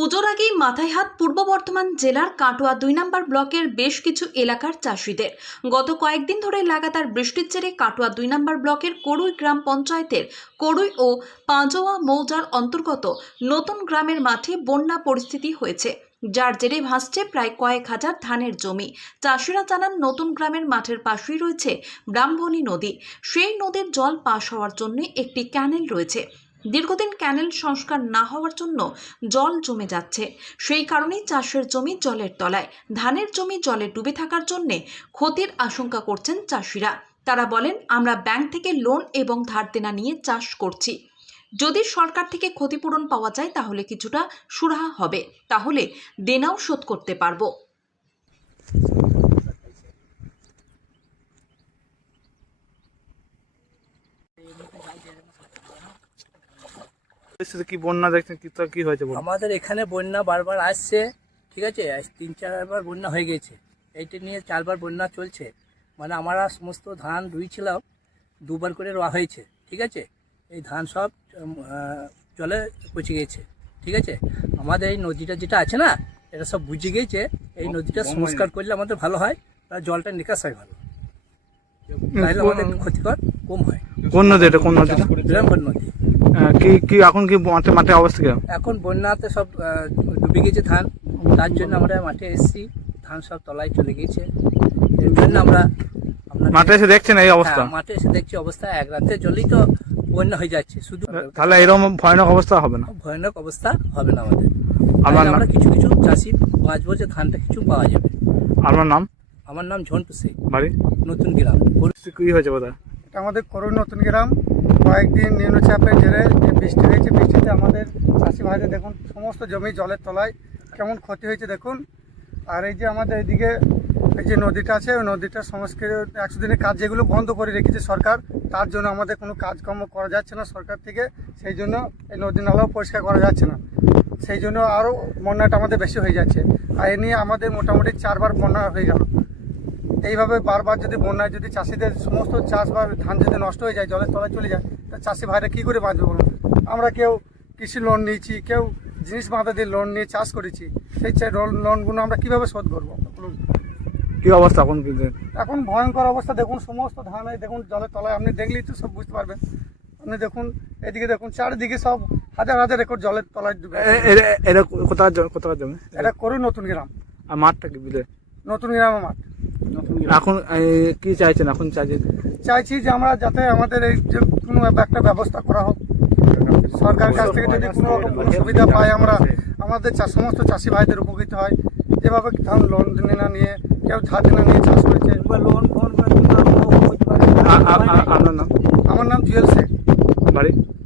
পুজোর আগেই মাথায় হাত পূর্ব বর্ধমান জেলার কাটোয়া দুই নম্বর ব্লকের বেশ কিছু এলাকার চাষিদের। গত কয়েকদিন ধরে লাগাতার বৃষ্টির জেরে কাটোয়া দুই নম্বর ব্লকের করুই গ্রাম পঞ্চায়েতের করুই ও পাঁজোয়া মৌজার অন্তর্গত নতুন গ্রামের মাঠে বন্যা পরিস্থিতি হয়েছে, যার জেরে ভাসছে প্রায় কয়েক হাজার ধানের জমি। চাষিরা জানান, নতুন গ্রামের মাঠের পাশেই রয়েছে ব্রাহ্মণী নদী। সেই নদীর জল পাশ হওয়ার জন্য একটি ক্যানেল রয়েছে। দীর্ঘদিন ক্যানেল সংস্কার না হওয়ার জন্য জল জমে যাচ্ছে। সেই কারণেই চাষের জমি জলের তলায়, ধানের জমি জলে ডুবে থাকার জন্যে ক্ষতির আশঙ্কা করছেন চাষিরা। তারা বলেন, আমরা ব্যাংক থেকে লোন এবং ধার দেনা নিয়ে চাষ করছি। যদি সরকার থেকে ক্ষতিপূরণ পাওয়া যায়, তাহলে কিছুটা সুরাহা হবে। তাহলে দেনাও শোধ করতে পারব। কি বন্যা দেখছেন কি কি হয়েছে আমাদের এখানে বন্যা বারবার আসছে ঠিক আছে? তিন চারবার বন্যা হয়ে গেছে। এইটা নিয়ে চারবার বন্যা চলছে। মানে আমরা সমস্ত ধান রুইছিলাম দুবার করে রোয়া হয়েছে ঠিক আছে? এই ধান সব জলে পচে গেছে ঠিক আছে? আমাদের এই নদীটা যেটা আছে না এটা সব বুঝে গেছে। এই নদীটা সংস্কার করলে আমাদের ভালো হয় আর জলটা নিকাশ হয় ভালো। তাহলে আমাদের ক্ষতিকর কম হয়। কোন নদী এটা? কোন নদী নদী। কি কি এখন কি মাঠে মাঠে অবস্থা কি এখন বন্যাতে সব ডুবে গেছে ধান। তার জন্য আমরা মাঠে এসেছি। ধান সব তলায় চলে গেছে এর জন্য আমরা মাঠে এসে দেখছেন এই অবস্থা? হ্যাঁ, মাঠে এসে দেখছি অবস্থা। এক রাতে জলেই তো বন্যা হয়ে যাচ্ছে। শুধু তাহলে এরকম ভয়ানক অবস্থা হবে না? ভয়ানক অবস্থা হবে না আমাদের। আমার আমরা কিছু কিছু চাষি বাঁচবো যে ধানটা কিছু পাওয়া যাবে। আপনার নাম? আমার নাম ঝন্টু শেখ। বাড়ি? নতুন গ্রাম। পরিস্থিতি কি হয়েছে বোধহয়? এটা আমাদের করুন নতুন গ্রাম। কয়েকদিন নিম্নচাপের জেরে যে বৃষ্টি হয়েছে, বৃষ্টিতে আমাদের চাষি ভাইদের দেখুন, সমস্ত জমি জলের তলায় কেমন ক্ষতি হয়েছে দেখুন। আর এই যে আমাদের এদিকে এই যে নদীটা আছে, ওই নদীটার সংস্কার একশো দিনের কাজ যেগুলো বন্ধ করে রেখেছে সরকার, তার জন্য আমাদের কোনো কাজকর্ম করা যাচ্ছে না সরকার থেকে। সেই জন্য এই নদী নালাও পরিষ্কার করা যাচ্ছে না। সেই জন্য আরও বন্যাটা আমাদের বেশি হয়ে যাচ্ছে। আর এ নিয়ে আমাদের মোটামুটি চারবার বন্যা হয়ে গেল। এইভাবে বারবার যদি বন্যায় যদি চাষিদের সমস্ত চাষ বা ধান যদি নষ্ট হয়ে যায় জলের তলায় চলে যায় তা চাষি ভাইরা কী করে বাঁচবে বলুন? আমরা কেউ কৃষি লোন নিয়েছি কেউ জিনিস বাঁধা দিয়ে লোন নিয়ে চাষ করেছি সেই লোন- লোনগুলো আমরা কীভাবে শোধ করব বলুন? কী অবস্থা এখন এখন ভয়ঙ্কর অবস্থা দেখুন সমস্ত ধান দেখুন জলের তলায় আপনি দেখলেই তো সব বুঝতে পারবেন। আপনি দেখুন এদিকে দেখুন চারিদিকে সব হাজার হাজার একর জলের তলায় ডুবে এটা কোথাকার জমি? এটা করুন নতুন গ্রাম। আর মাঠটা কি বিলে? নতুন গ্রাম মাঠ। এখন কি চাইছেন এখন চাইছেন চাইছি যে আমরা যাতে আমাদের এই যে কোনো একটা ব্যবস্থা করা হোক। সরকার কাছ থেকে যদি কোনো রকম কোনো সুবিধা পাই আমরা আমাদের চা- সমস্ত চাষি ভাইদের উপকৃত হয়। যেভাবে ধান লোন না নিয়ে কেউ ধার দেনা নিয়ে চাষ করেছে। লোন ফোন আপনার নাম? আমার নাম জুয়েল শেখ। বাড়ি?